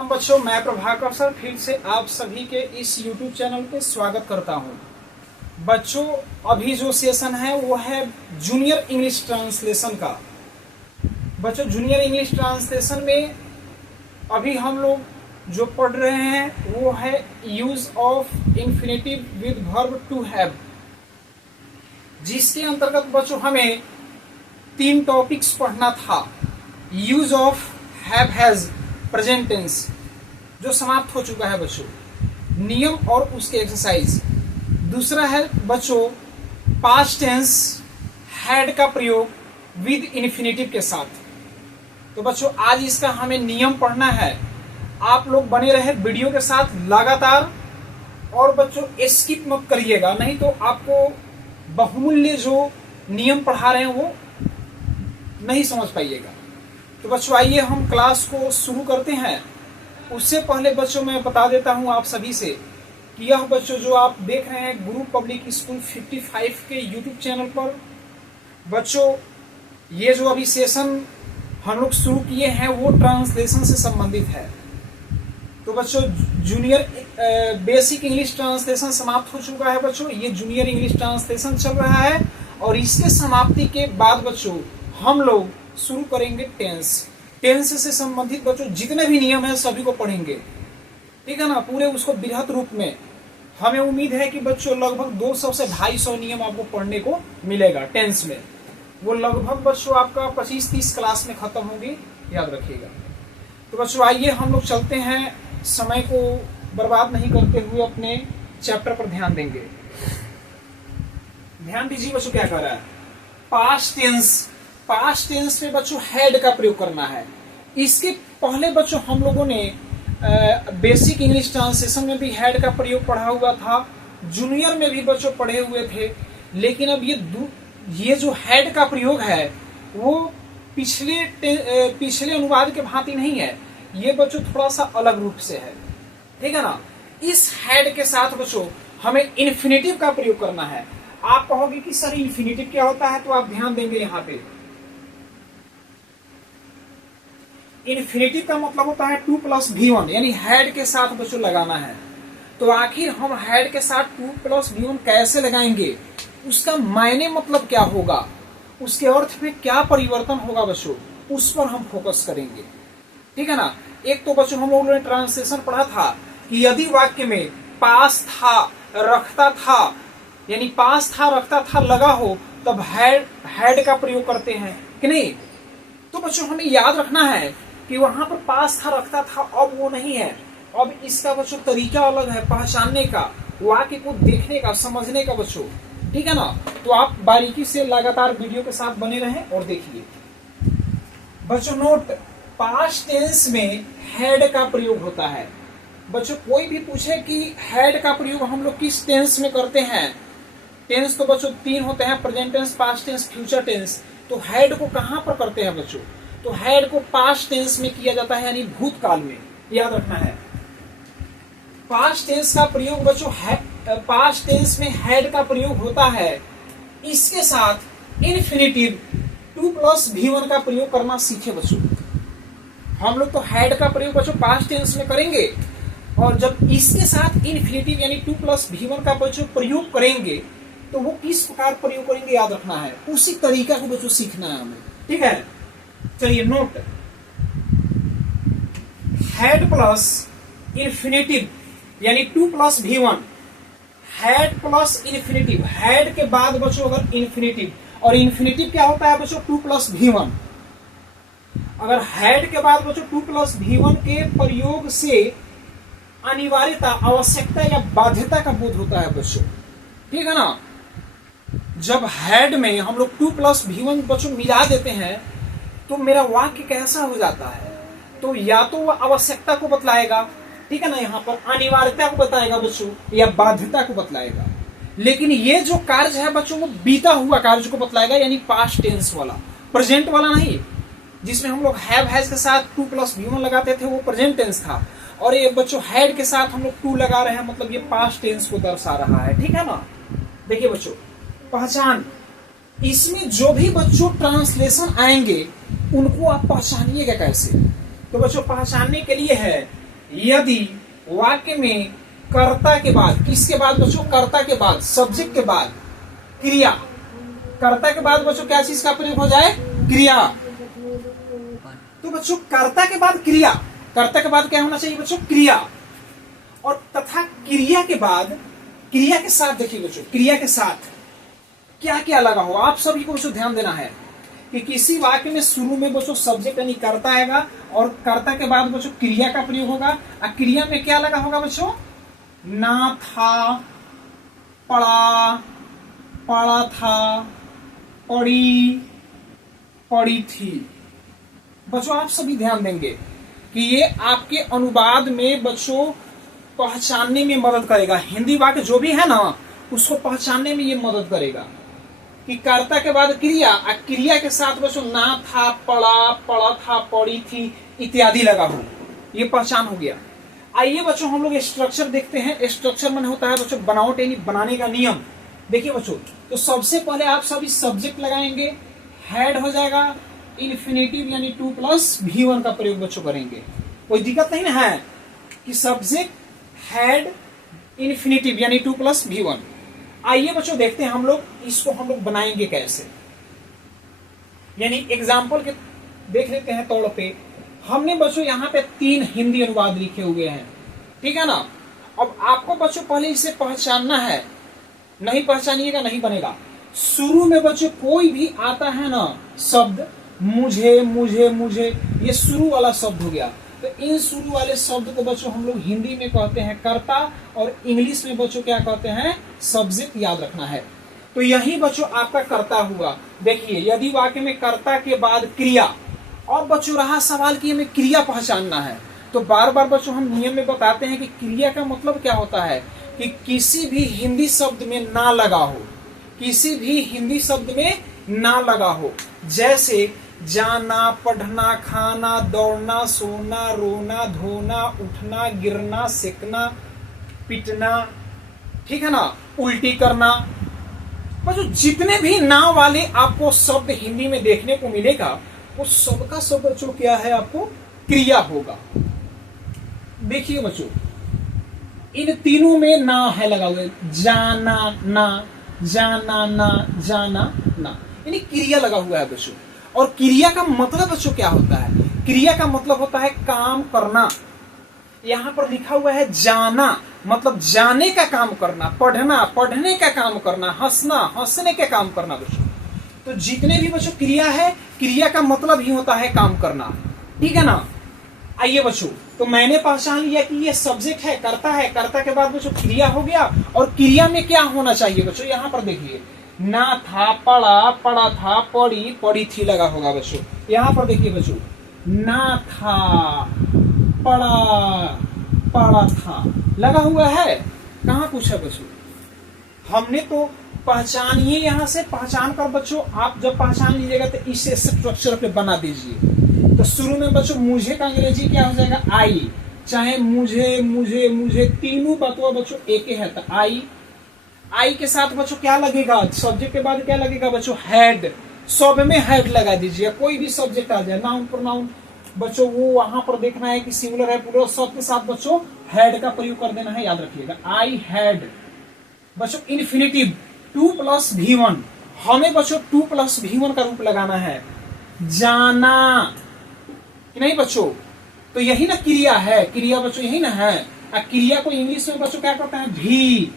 बच्चों, मैं प्रभाकर सर फिर से आप सभी के इस YouTube चैनल पे स्वागत करता हूं। बच्चों, अभी जो सेशन है वो है जूनियर इंग्लिश ट्रांसलेशन का। बच्चों, जूनियर इंग्लिश ट्रांसलेशन में अभी हम लोग जो पढ़ रहे हैं वो है use of infinitive with verb to have, जिसके अंतर्गत बच्चों हमें 3 टॉपिक्स पढ़ना था। Use of have has present tense जो समाप्त हो चुका है बच्चों, नियम और उसके एक्सरसाइज। दूसरा है बच्चों पास्ट टेंस हैड का प्रयोग विद इन्फिनिटिव के साथ। तो बच्चों आज इसका हमें नियम पढ़ना है। आप लोग बने रहे वीडियो के साथ लगातार, और बच्चों स्किप मत करिएगा, नहीं तो आपको बहुमूल्य जो नियम पढ़ा रहे हैं वो नहीं समझ पाइएगा। तो बच्चों आइए हम क्लास को शुरू करते हैं। उससे पहले बच्चों मैं बता देता हूं आप सभी से कि यह बच्चों जो आप देख रहे हैं गुरु पब्लिक स्कूल 55 के YouTube चैनल पर, बच्चों ये जो अभी सेशन हम लोग शुरू किए हैं वो ट्रांसलेशन से संबंधित है। तो बच्चों जूनियर बेसिक इंग्लिश ट्रांसलेशन समाप्त हो चुका है बच्चों, ये जूनियर इंग्लिश ट्रांसलेशन चल रहा है। और इसके समाप्ति के बाद बच्चों हम लोग शुरू करेंगे टेंस। टेंस से संबंधित बच्चों जितने भी नियम है सभी को पढ़ेंगे, ठीक है ना, पूरे उसको बृहत रूप में। हमें उम्मीद है कि बच्चों लगभग 200 से 250 नियम आपको पढ़ने को मिलेगा टेंस में। वो लगभग बच्चों आपका 25-30 क्लास में खत्म होगी, याद रखिएगा। तो बच्चों आइए हम लोग चलते हैं, समय को बर्बाद नहीं करते हुए अपने चैप्टर पर ध्यान देंगे। ध्यान दीजिए बच्चों क्या कह रहा है। पास्ट टेंस, पास्ट टेंस में बच्चों हैड का प्रयोग करना है। इसके पहले बच्चों हम लोगों ने बेसिक इंग्लिश ट्रांसलेशन में भी हैड का प्रयोग पढ़ा हुआ था, जूनियर में भी बच्चों पढ़े हुए थे। लेकिन अब ये जो हैड का प्रयोग है वो पिछले अनुवाद के भांति नहीं है, ये बच्चों थोड़ा सा अलग रूप से है, ठीक है ना। इस हैड के साथ बच्चों हमें इन्फिनिटिव का प्रयोग करना है। आप कहोगे कि सर इन्फिनिटिव क्या होता है, तो आप ध्यान देंगे यहाँ पे। इन्फिनिटिव का मतलब होता है 2 + V1, यानी हैड के साथ बच्चों लगाना है। तो आखिर हम हैड के साथ 2 + V1 कैसे लगाएंगे, उसका मायने मतलब क्या होगा, उसके अर्थ में क्या परिवर्तन होगा बच्चों, उस पर हम फोकस करेंगे, ठीक है ना। एक तो बच्चों हम लोगों ने ट्रांसलेशन पढ़ा था कि यदि वाक्य में पास था रखता था, यानी पास था रखता था लगा हो, तब हैड का प्रयोग करते हैं कि नहीं। तो बच्चों हमें याद रखना है कि वहां पर पास था रखता था, अब वो नहीं है। अब इसका बच्चों तरीका अलग है पहचानने का, वाक्य को देखने का, समझने का बच्चों, ठीक है ना। तो आप बारीकी से लगातार वीडियो के साथ बने रहें और देखिए बच्चों। नोट, पास्ट टेंस में हैड का प्रयोग होता है। बच्चों कोई भी पूछे कि हैड का प्रयोग हम लोग किस टेंस में करते हैं, टेंस तो बच्चों 3 होते हैं, present tense, past tense, future tense. तो हैड को कहां पर करते हैं बच्चों, तो हैड को पास्ट टेंस में किया जाता है, यानी भूतकाल में, याद रखना है। पास्ट टेंस का प्रयोग बच्चों पास्ट टेंस में हैड का प्रयोग होता है। इसके साथ इन्फिनिटिव 2 + V1 का प्रयोग करना सीखे बच्चों। हम लोग तो हैड का प्रयोग बच्चों पास्ट टेंस में करेंगे, और जब इसके साथ इन्फिनिटिव यानी 2 + V1 का बच्चों प्रयोग करेंगे तो वो किस प्रकार प्रयोग करेंगे याद रखना है, उसी तरीका को बच्चों सीखना है हमें, ठीक है। चलिए नोट, हैड प्लस इन्फिनिटिव यानी 2 + V1, had plus infinitive, had के बाद बच्चों अगर इन्फिनिटिव, और इन्फिनिटिव क्या होता है बच्चों 2 + V1। अगर हैड के बाद बच्चों 2 + V1 के प्रयोग से अनिवार्यता, आवश्यकता या बाध्यता का बोध होता है बच्चों, ठीक है ना। जब हैड में हम लोग 2 + V1 बच्चों मिला देते हैं तो मेरा वाक्य कैसा हो जाता है, तो या तो वह आवश्यकता को बतलाएगा, ठीक है ना, यहाँ पर अनिवार्यता को बताएगा बच्चों, या बाध्यता को बतलाएगा। लेकिन ये जो कार्य है बच्चों वो बीता हुआ कार्य को बतलाएगा, यानी पास्ट टेंस वाला, प्रेजेंट वाला नहीं। जिसमें हम लोग हैव हैज के साथ 2 + V1 लगाते थे वो प्रेजेंट टेंस था, और ये बच्चों हैड के साथ हम लोग 2 लगा रहे हैं, मतलब ये पास्ट टेंस को दर्शा रहा है, ठीक है ना। देखिए बच्चों पहचान, इसमें जो भी बच्चों ट्रांसलेशन आएंगे उनको आप पहचानिएगा कैसे। तो बच्चों पहचानने के लिए है यदि वाक्य में कर्ता के बाद, किसके बाद बच्चों, कर्ता के बाद, सब्जेक्ट के बाद क्रिया, कर्ता के बाद बच्चों क्या चीज का प्रयोग हो जाए, क्रिया। तो बच्चों कर्ता के बाद क्रिया, कर्ता के बाद क्या होना चाहिए बच्चों, क्रिया। और तथा क्रिया के बाद, क्रिया के साथ देखिए बच्चों, क्रिया के साथ क्या क्या लगा हो, आप सभी को बच्चों ध्यान देना है कि किसी वाक्य में शुरू में बच्चों सब्जेक्ट यानी कर्ता आएगा और कर्ता के बाद बच्चों क्रिया का प्रयोग होगा। और क्रिया में क्या लगा होगा बच्चों, ना था, पढ़ा, पढ़ा था, पढ़ी, पढ़ी थी। बच्चों आप सभी ध्यान देंगे कि ये आपके अनुवाद में बच्चों पहचानने में मदद करेगा। हिंदी वाक्य जो भी है ना उसको पहचानने में ये मदद करेगा कि कर्ता के बाद क्रिया, क्रिया के साथ बच्चों ना था, पढ़ा, पढ़ा था, पढ़ी थी इत्यादि लगा हो, ये पहचान हो गया। आइए बच्चों हम लोग स्ट्रक्चर देखते हैं। स्ट्रक्चर में होता है बच्चों बनावट यानी बनाने का नियम। देखिए बच्चों, तो सबसे पहले आप सभी सब्जेक्ट लगाएंगे, हेड हो जाएगा, इन्फिनेटिव यानी 2+V1 का प्रयोग बच्चों करेंगे। कोई दिक्कत नहीं ना है कि सब्जेक्ट, हेड, इन्फिनेटिव यानी 2+V1। आइए बच्चों देखते हैं हम लोग इसको हम लोग बनाएंगे कैसे, यानी एग्जाम्पल के देख लेते हैं तौर पे। हमने बच्चों यहाँ पे 3 हिंदी अनुवाद लिखे हुए हैं, ठीक है ना। अब आपको बच्चों पहले इसे पहचानना है, नहीं पहचानिएगा नहीं बनेगा। शुरू में बच्चों कोई भी आता है ना शब्द, मुझे, मुझे, मुझे, ये शुरू वाला शब्द हो गया। तो इन शुरू वाले शब्द को बच्चों हम लोग हिंदी में कहते हैं कर्ता और इंग्लिश में बच्चों क्या कहते हैं, सब्जेक्ट, याद रखना है। तो यही बच्चों आपका कर्ता हुआ। देखिए यदि वाक्य में कर्ता के बाद क्रिया, और बच्चों रहा सवाल कि हमें क्रिया पहचानना है, तो बार बार बच्चों हम नियम में बताते हैं कि क्रिया का मतलब क्या होता है कि किसी भी हिंदी शब्द में ना लगा हो, किसी भी हिंदी शब्द में ना लगा हो। जैसे जाना, पढ़ना, खाना, दौड़ना, सोना, रोना, धोना, उठना, गिरना, सेकना, पिटना, ठीक है ना, उल्टी करना। बच्चों जितने भी ना वाले आपको शब्द हिंदी में देखने को मिलेगा वो सबका सब बच्चों क्या है, आपको क्रिया होगा। देखिए बच्चों इन तीनों में ना है लगा हुआ, जाना ना, जाना ना, जाना ना, यानी क्रिया लगा हुआ है बच्चों। और क्रिया का मतलब बच्चों क्या होता है, क्रिया का मतलब होता है काम करना। यहाँ पर लिखा हुआ है जाना, मतलब जाने का काम करना, पढ़ना, पढ़ने का काम करना, हंसना, हंसने का काम करना बच्चों। तो जितने भी बच्चों क्रिया है, क्रिया का मतलब ही होता है काम करना, ठीक है ना। आइए बच्चों, तो मैंने पहचान लिया कि ये सब्जेक्ट है, कर्ता है, कर्ता के बाद बच्चों क्रिया हो गया। और क्रिया में क्या होना चाहिए बच्चों, यहाँ पर देखिए ना था, पढ़ा, पढ़ा था, पढ़ी, पढ़ी थी लगा होगा बच्चों। यहाँ पर देखिए बच्चों ना था, पढ़ा, पढ़ा था लगा हुआ है। कहाँ पूछा बच्चों, हमने तो पहचानिए, यहाँ से पहचान कर बच्चों आप जब पहचान लीजिएगा तो इसे स्ट्रक्चर पे बना दीजिए। तो शुरू में बच्चों मुझे का अंग्रेजी क्या हो जाएगा, आई, चाहे मुझे, मुझे, मुझे, तीनों बातों बच्चों एक ही है। तो आई, आई के साथ बच्चों क्या लगेगा, सब्जेक्ट के बाद क्या लगेगा बच्चों, हेड। सब में हेड लगा दीजिए, कोई भी सब्जेक्ट आ जाए, नाउन प्रोनाउन बच्चों वो वहां पर देखना है कि सिंगुलर है पूरा, सब के साथ बच्चों हेड का प्रयोग कर देना है, याद रखिएगा। I had. बच्चों इन्फिनेटिव 2+V1, हमें बच्चों 2+V1 का रूप लगाना है, जाना कि नहीं बच्चों। तो यही ना क्रिया है, क्रिया बच्चों यही ना है। क्रिया को इंग्लिश में बच्चों क्या करते हैं, भी,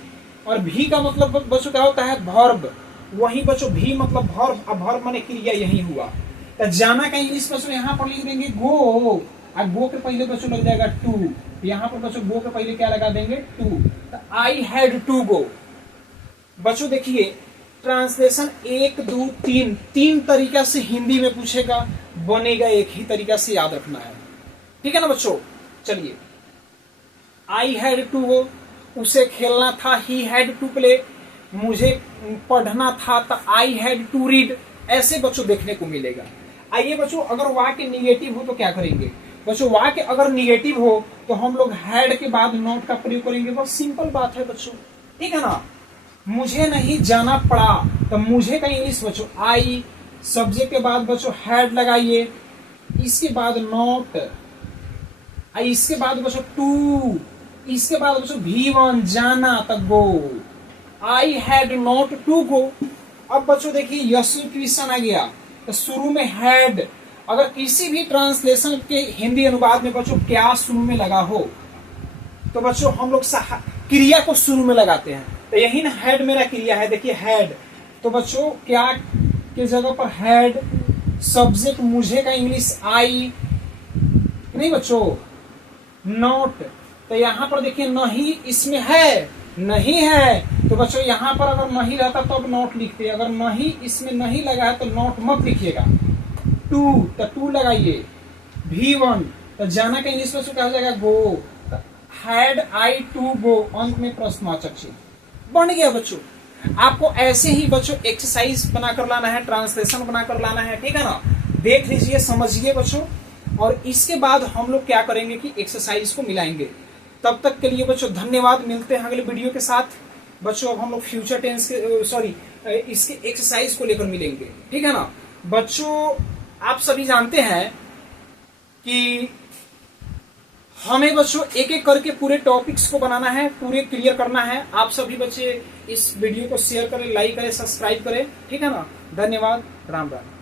और भी का मतलब बच्चों क्या होता है, वर्ब। वही बच्चों भी मतलब वर्ब, अब वर्ब माने क्रिया, यही हुआ। तो जाना का इंग्लिश बच्चों यहाँ पर लिख देंगे गो, और गो के पहले बच्चों लग जाएगा टू। यहाँ पर बच्चों गो के पहले क्या लगा देंगे, टू। तो आई हैड टू गो। बच्चों देखिए ट्रांसलेशन 1, 2, 3 तीन तरीका से हिंदी में पूछेगा, बनेगा एक ही तरीका से, याद रखना है, ठीक है ना बच्चों। चलिए आई हैड टू गो, उसे खेलना था, ही हैड टू प्ले, मुझे पढ़ना था तो आई हैड टू रीड। ऐसे बच्चों देखने को मिलेगा। आइए बच्चों अगर वाक्य निगेटिव हो तो क्या करेंगे बच्चों, वाक्य अगर निगेटिव हो तो हम लोग हैड के बाद नॉट का प्रयोग करेंगे। बहुत सिंपल बात है बच्चों, ठीक है ना। मुझे नहीं जाना पड़ा, तो मुझे का इंग्लिश बच्चों आई, सब्जेक्ट के बाद बच्चों हैड लगाइए, इसके बाद नॉट, इसके बाद बच्चों टू, इसके बाद बच्चों V1 जाना तक go, I had not to go. अब बच्चों देखिए यशु क्वेश्चन आ गया, तो शुरू में हैड, अगर किसी भी ट्रांसलेशन के हिंदी अनुवाद में बच्चों क्या शुरू में लगा हो तो बच्चों हम लोग क्रिया को शुरू में लगाते हैं। तो यही ना हैड मेरा क्रिया है, देखिए हैड, तो बच्चों क्या के जगह पर हैड, सब्जेक्ट मुझे का इंग्लिश आई, नहीं बच्चों नॉट, तो यहां पर देखिए नहीं इसमें है, नहीं है, तो बच्चों यहां पर अगर नहीं रहता तो अब नॉट लिखते, अगर नहीं इसमें नहीं लगा है तो नॉट मत लिखिएगा। टू, तो टू लगाइए। V1, तो जाना का इंग्लिश में क्या हो जाएगा गो, हैड आई टू गो, अंत में प्रश्नवाचक चिन्ह बन गया बच्चों। आपको ऐसे ही बच्चों एक्सरसाइज बनाकर लाना है, ट्रांसलेशन बनाकर लाना है, ठीक है ना। देख लीजिए, समझिए बच्चों, और इसके बाद हम लोग क्या करेंगे कि एक्सरसाइज को मिलाएंगे। तब तक के लिए बच्चों धन्यवाद, मिलते हैं अगले वीडियो के साथ। बच्चों अब हम लोग फ्यूचर टेंस के इसके एक्सरसाइज को लेकर मिलेंगे, ठीक है ना। बच्चों आप सभी जानते हैं कि हमें बच्चों एक एक करके पूरे टॉपिक्स को बनाना है, पूरे क्लियर करना है। आप सभी बच्चे इस वीडियो को शेयर करें, लाइक करें, सब्सक्राइब करें, ठीक है ना। धन्यवाद, राम राम।